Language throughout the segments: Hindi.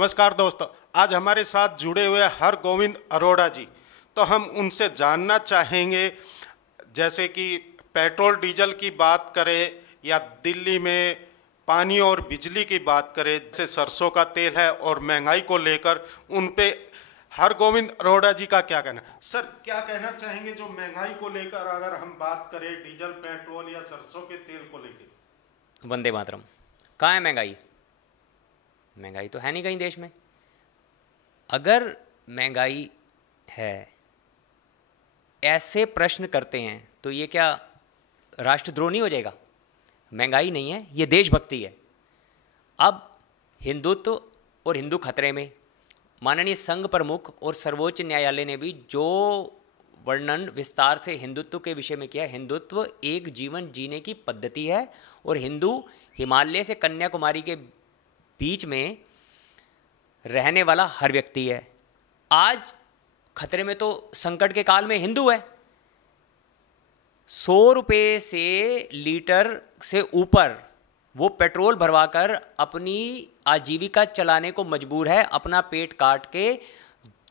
नमस्कार दोस्तों, आज हमारे साथ जुड़े हुए हरगोविंद अरोड़ा जी। तो हम उनसे जानना चाहेंगे, जैसे कि पेट्रोल डीजल की बात करें या दिल्ली में पानी और बिजली की बात करें, जैसे सरसों का तेल है और महंगाई को लेकर उन पे हरगोविंद अरोड़ा जी का क्या कहना। सर, क्या कहना चाहेंगे जो महंगाई को लेकर अगर हम बात करें डीजल, पेट्रोल या सरसों के तेल को लेकर? वंदे मातरम। कहाँ है महंगाई? महंगाई तो है नहीं कहीं देश में। अगर महंगाई है, ऐसे प्रश्न करते हैं तो ये क्या राष्ट्रद्रोह नहीं हो जाएगा? महंगाई नहीं है, ये देशभक्ति है। अब हिंदुत्व और हिंदू खतरे में माननीय संघ प्रमुख और सर्वोच्च न्यायालय ने भी जो वर्णन विस्तार से हिंदुत्व के विषय में किया, हिंदुत्व एक जीवन जीने की पद्धति है और हिंदू हिमालय से कन्याकुमारी के बीच में रहने वाला हर व्यक्ति है। आज खतरे में तो संकट के काल में हिंदू है। 100 रुपये से लीटर से ऊपर वो पेट्रोल भरवाकर अपनी आजीविका चलाने को मजबूर है। अपना पेट काट के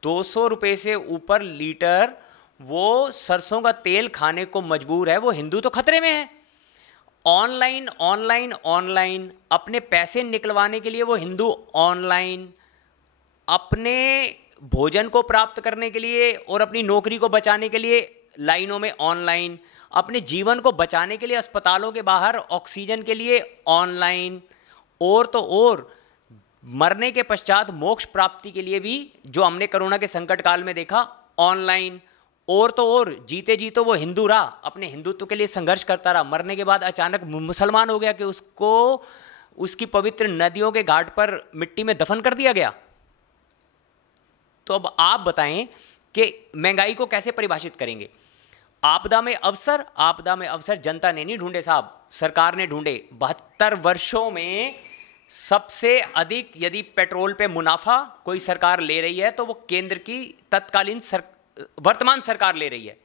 200 रुपये से ऊपर लीटर वो सरसों का तेल खाने को मजबूर है। वो हिंदू तो खतरे में है। ऑनलाइन ऑनलाइन ऑनलाइन अपने पैसे निकलवाने के लिए वो हिंदू ऑनलाइन, अपने भोजन को प्राप्त करने के लिए और अपनी नौकरी को बचाने के लिए लाइनों में ऑनलाइन, अपने जीवन को बचाने के लिए अस्पतालों के बाहर ऑक्सीजन के लिए ऑनलाइन, और तो और मरने के पश्चात मोक्ष प्राप्ति के लिए भी, जो हमने कोरोना के संकट काल में देखा, ऑनलाइन, और तो और जीते जी तो वो हिंदू रहा, अपने हिंदुत्व के लिए संघर्ष करता रहा। मरने के बाद अचानक मुसलमान हो गया कि उसको उसकी पवित्र नदियों के घाट पर मिट्टी में दफन कर दिया गया। तो अब आप बताएं कि महंगाई को कैसे परिभाषित करेंगे? आपदा में अवसर, आपदा में अवसर जनता ने नहीं ढूंढे साहब, सरकार ने ढूंढे। 72 वर्षों में सबसे अधिक यदि पेट्रोल पे मुनाफा कोई सरकार ले रही है तो वो केंद्र की तत्कालीन वर्तमान सरकार ले रही है।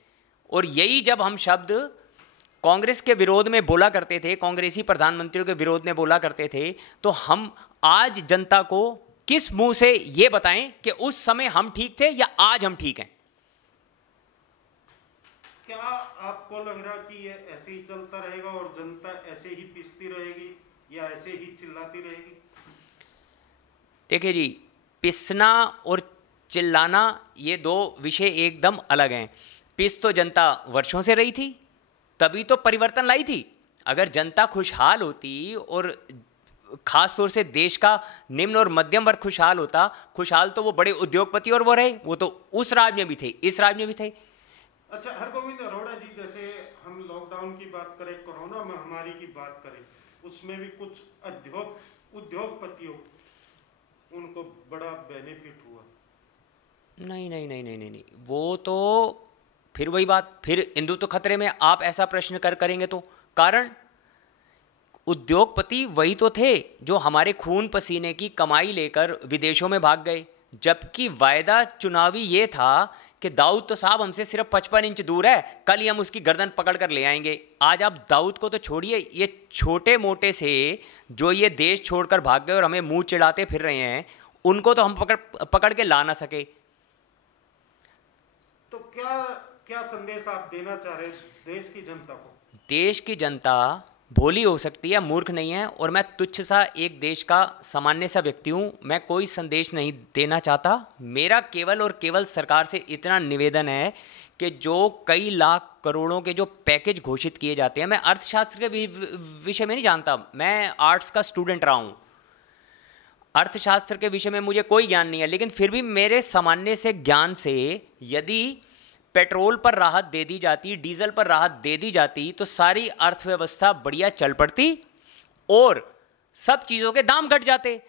और यही जब हम शब्द कांग्रेस के विरोध में बोला करते थे, कांग्रेसी प्रधानमंत्रियों के विरोध में बोला करते थे, तो हम आज जनता को किस मुंह से ये बताएं कि उस समय हम ठीक थे या आज हम ठीक हैं? क्या आपको लग रहा कि ये ऐसे ही चलता रहेगा और जनता ऐसे ही पिसती रहेगी या ऐसे ही चिल्लाती रहेगी? देखिए जी, पिसना और चिल्लाना ये दो विषय एकदम अलग हैं। पिस तो जनता वर्षों से रही थी, तभी तो परिवर्तन लाई थी। अगर जनता खुशहाल होती और खास तौर से देश का निम्न और मध्यम वर्ग खुशहाल होता, खुशहाल तो वो बड़े उद्योगपति और वो रहे, वो तो उस राज में भी थे, इस राज में भी थे। अच्छा हरगोविंद अरोड़ा जी, जैसे हम लॉकडाउन की बात करें, कोरोना महामारी की बात करें, उसमें भी कुछ उद्योगपतियों उनको बड़ा बेनिफिट हुआ। नहीं नहीं नहीं नहीं नहीं नहीं, वो तो फिर वही बात, फिर हिंदू तो खतरे में। आप ऐसा प्रश्न करेंगे तो कारण उद्योगपति वही तो थे जो हमारे खून पसीने की कमाई लेकर विदेशों में भाग गए, जबकि वायदा चुनावी ये था कि दाऊद तो साहब हमसे सिर्फ 55 इंच दूर है, कल ही हम उसकी गर्दन पकड़ कर ले आएंगे। आज आप दाऊद को तो छोड़िए, ये छोटे मोटे से जो ये देश छोड़कर भाग गए और हमें मुंह चिढ़ाते फिर रहे हैं, उनको तो हम पकड़ के ला ना सके। तो क्या संदेश आप देना चाह रहे देश की जनता को? देश की जनता भोली हो सकती है, मूर्ख नहीं है, और मैं तुच्छ सा एक देश का सामान्य सा व्यक्ति हूँ, मैं कोई संदेश नहीं देना चाहता। मेरा केवल और केवल सरकार से इतना निवेदन है कि जो कई लाख करोड़ों के जो पैकेज घोषित किए जाते हैं, मैं अर्थशास्त्र के विषय में नहीं जानता, मैं आर्ट्स का स्टूडेंट रहा हूँ, अर्थशास्त्र के विषय में मुझे कोई ज्ञान नहीं है, लेकिन फिर भी मेरे सामान्य से ज्ञान से यदि पेट्रोल पर राहत दे दी जाती, डीजल पर राहत दे दी जाती, तो सारी अर्थव्यवस्था बढ़िया चल पड़ती और सब चीज़ों के दाम घट जाते।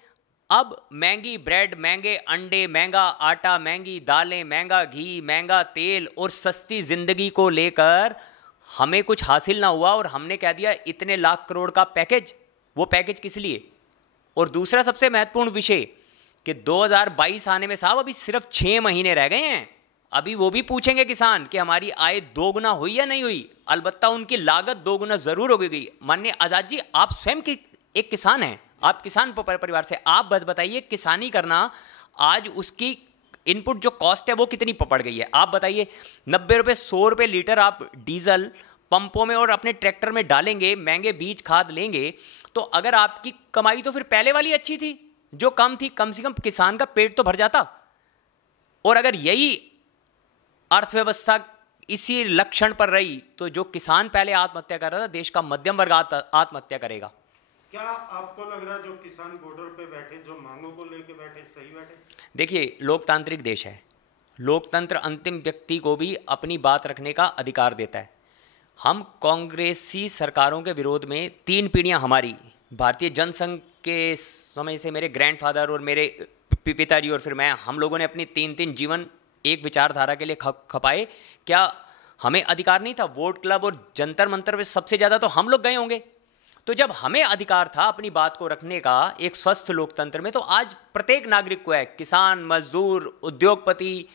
अब महंगी ब्रेड, महंगे अंडे, महंगा आटा, महंगी दालें, महंगा घी, महंगा तेल और सस्ती जिंदगी को लेकर हमें कुछ हासिल ना हुआ और हमने कह दिया इतने लाख करोड़ का पैकेज। वो पैकेज किस लिए? और दूसरा सबसे महत्वपूर्ण विषय कि 2022 आने में साहब अभी सिर्फ 6 महीने रह गए हैं। अभी वो भी पूछेंगे किसान कि हमारी आय दोगुना हुई या नहीं हुई। अलबत्ता उनकी लागत दोगुना जरूर हो गई। माननीय आजाद जी, आप स्वयं की एक किसान हैं, आप किसान परिवार से, आप बताइए किसानी करना आज उसकी इनपुट जो कॉस्ट है वो कितनी पड़ गई है। आप बताइए 90 रुपये 100 रुपये लीटर आप डीजल पंपों में और अपने ट्रैक्टर में डालेंगे, महंगे बीज खाद लेंगे, तो अगर आपकी कमाई तो फिर पहले वाली अच्छी थी, जो कम थी, कम से कम किसान का पेट तो भर जाता। और अगर यही अर्थव्यवस्था इसी लक्षण पर रही तो जो किसान पहले आत्महत्या कर रहा था, देश का मध्यम वर्ग आत्महत्या करेगा। क्या आपको लग रहा है जो किसान बॉर्डर पे बैठे, जो मांगों को लेके बैठे, सही बैठे? देखिए, लोकतांत्रिक देश है, लोकतंत्र अंतिम व्यक्ति को भी अपनी बात रखने का अधिकार देता है। हम कांग्रेसी सरकारों के विरोध में 3 पीढ़ियां, हमारी भारतीय जनसंघ के समय से मेरे ग्रैंडफादर और मेरे पिताजी और फिर मैं, हम लोगों ने अपनी 3 जीवन एक विचारधारा के लिए खपाए। क्या हमें अधिकार नहीं था? वोट क्लब और जंतर मंतर पे सबसे ज़्यादा तो हम लोग गए होंगे। तो जब हमें अधिकार था अपनी बात को रखने का एक स्वस्थ लोकतंत्र में, तो आज प्रत्येक नागरिक को है, किसान, मजदूर, उद्योगपति,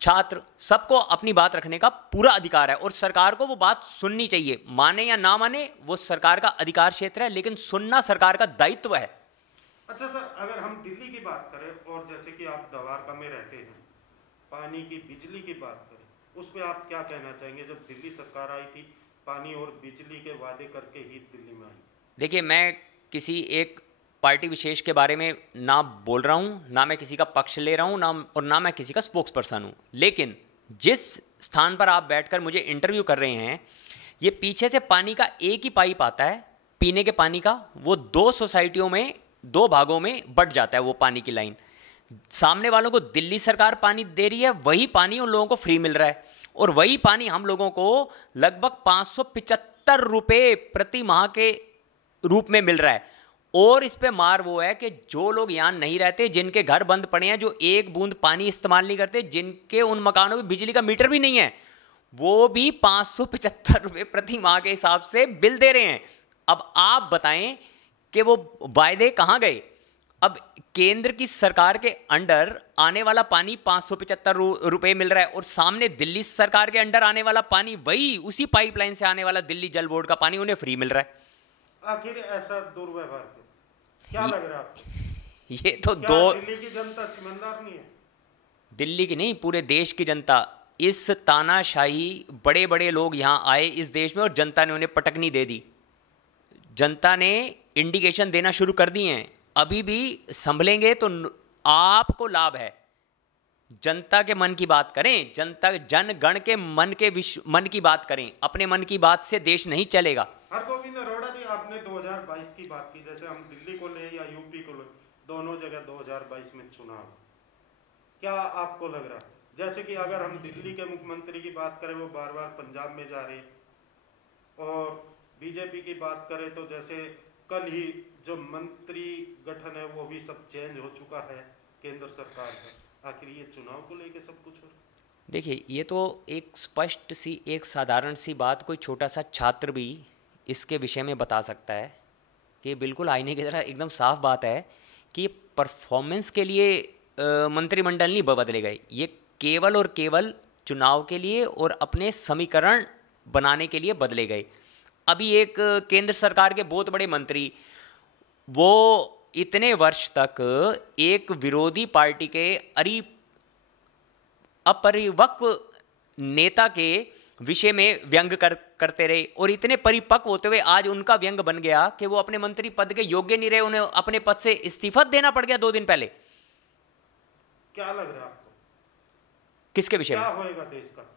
छात्र, सबको अपनी बात रखने का पूरा अधिकार है। और सरकार को वो बात सुननी चाहिए, माने या ना माने वो सरकार का अधिकार क्षेत्र है, लेकिन सुनना सरकार का दायित्व है। अच्छा सर, अगर हम दिल्ली की बात करें और जैसे कि आप द्वारका में रहते हैं, पानी की, बिजली की बात करें, उस पर आप क्या कहना चाहेंगे? जब दिल्ली सरकार आई थी, पानी और बिजली के वादे करके ही दिल्ली में आई। देखिए, मैं किसी एक पार्टी विशेष के बारे में ना बोल रहा हूँ, ना मैं किसी का पक्ष ले रहा हूँ, ना मैं किसी का स्पोक्स पर्सन हूँ, लेकिन जिस स्थान पर आप बैठकर मुझे इंटरव्यू कर रहे हैं, ये पीछे से पानी का एक ही पाइप आता है पीने के पानी का, वो 2 सोसाइटियों में 2 भागों में बट जाता है वो पानी की लाइन। सामने वालों को दिल्ली सरकार पानी दे रही है, वही पानी उन लोगों को फ्री मिल रहा है, और वही पानी हम लोगों को लगभग 575 रुपये प्रति माह के रूप में मिल रहा है। और इस पे मार वो है कि जो लोग यहाँ नहीं रहते, जिनके घर बंद पड़े हैं, जो एक बूंद पानी इस्तेमाल नहीं करते, जिनके उन मकानों में बिजली का मीटर भी नहीं है, वो भी 575 रुपये प्रति माह के हिसाब से बिल दे रहे हैं। अब आप बताएं कि वो वायदे कहाँ गए? अब केंद्र की सरकार के अंडर आने वाला पानी 575 रुपये मिल रहा है, और सामने दिल्ली सरकार के अंडर आने वाला पानी, वही उसी पाइपलाइन से आने वाला दिल्ली जल बोर्ड का पानी उन्हें फ्री मिल रहा है। आखिर ऐसा दुर्व्यवहार क्यों? क्या लग रहा है आपको? ये तो दिल्ली की जनता समझदार नहीं है? दिल्ली की नहीं, पूरे देश की जनता। इस तानाशाही, बड़े बड़े लोग यहाँ आए इस देश में और जनता ने उन्हें पटकनी दे दी। जनता ने इंडिकेशन देना शुरू कर दिए हैं, अभी भी संभलेंगे तो आपको लाभ है। जनता के मन की बात करें, जनता जनगण के मन की बात करें, अपने मन की बात से देश नहीं चलेगा। हरगोविंद अरोड़ा जी, आपने 2022 की बात की, जैसे हम दिल्ली को ले या यूपी को ले, दोनों जगह 2022 में चुनाव, क्या आपको लग रहा है? जैसे कि अगर हम दिल्ली के मुख्यमंत्री की बात करें, वो बार बार पंजाब में जा रहे, और बीजेपी की बात करें तो जैसे कल ही जो मंत्री गठन है वो भी सब चेंज हो चुका है केंद्र सरकार का। आखिर ये चुनाव को लेके सब कुछ हो रहा है। देखिए, ये तो एक स्पष्ट सी, एक साधारण सी बात कोई छोटा सा छात्र भी इसके विषय में बता सकता है कि बिल्कुल आईने की तरह एकदम साफ बात है कि परफॉर्मेंस के लिए मंत्रिमंडल नहीं बदले गए, ये केवल और केवल चुनाव के लिए और अपने समीकरण बनाने के लिए बदले गए। अभी एक केंद्र सरकार के बहुत बड़े मंत्री, वो इतने वर्ष तक एक विरोधी पार्टी के अपरिपक्व नेता के विषय में व्यंग करते रहे, और इतने परिपक्व होते हुए आज उनका व्यंग बन गया कि वो अपने मंत्री पद के योग्य नहीं रहे, उन्हें अपने पद से इस्तीफा देना पड़ गया 2 दिन पहले। क्या लग रहा है आपको? किसके विषय में? क्या होएगा देश का?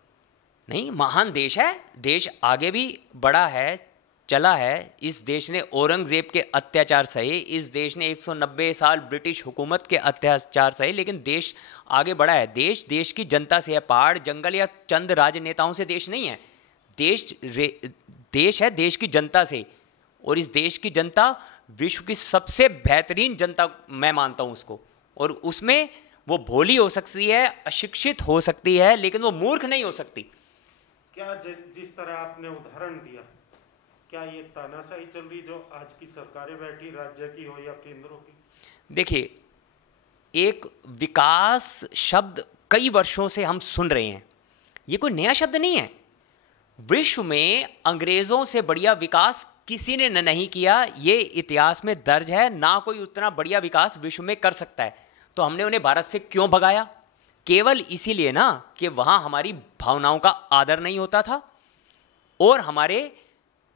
नहीं, महान देश है, देश आगे भी बढ़ा है, चला है। इस देश ने औरंगजेब के अत्याचार सहे, इस देश ने 190 साल ब्रिटिश हुकूमत के अत्याचार सहे, लेकिन देश आगे बढ़ा है। देश की जनता से है, पहाड़ जंगल या चंद राजनेताओं से देश नहीं है। देश है देश की जनता से, और इस देश की जनता विश्व की सबसे बेहतरीन जनता मैं मानता हूं उसको, और उसमें वो भोली हो सकती है, अशिक्षित हो सकती है, लेकिन वो मूर्ख नहीं हो सकती। क्या जिस तरह आपने उदाहरण दिया, क्या ये तानाशाही चल रही जो आज की सरकारें बैठी, राज्य की हो या केंद्रों की? देखिए, एक विकास शब्द कई वर्षों से हम सुन रहे हैं, ये कोई नया शब्द नहीं है। विश्व में अंग्रेजों से बढ़िया विकास किसी ने नहीं किया, ये इतिहास में दर्ज है, ना कोई उतना बढ़िया विकास विश्व में कर सकता है। तो हमने उन्हें भारत से क्यों भगाया? केवल इसीलिए ना कि वहां हमारी भावनाओं का आदर नहीं होता था और हमारे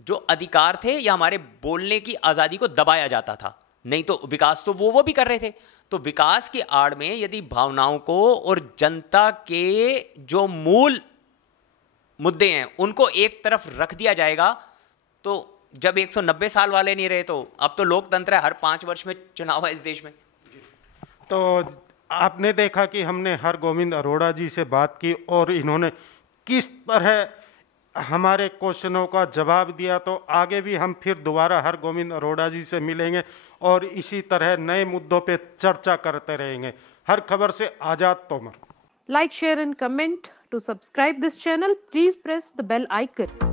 जो अधिकार थे या हमारे बोलने की आजादी को दबाया जाता था। नहीं तो विकास तो वो भी कर रहे थे। तो विकास की आड़ में यदि भावनाओं को और जनता के जो मूल मुद्दे हैं उनको एक तरफ रख दिया जाएगा, तो जब 190 साल वाले नहीं रहे, तो अब तो लोकतंत्र है, हर 5 वर्ष में चुनाव है इस देश में। तो आपने देखा कि हमने हरगोविंद अरोड़ा जी से बात की और इन्होंने किस तरह हमारे क्वेश्चनों का जवाब दिया। तो आगे भी हम फिर दोबारा हरगोविंद अरोड़ा जी से मिलेंगे और इसी तरह नए मुद्दों पे चर्चा करते रहेंगे। हर खबर से आजाद Tomar. Like, share and comment. To subscribe this channel, please press the bell icon.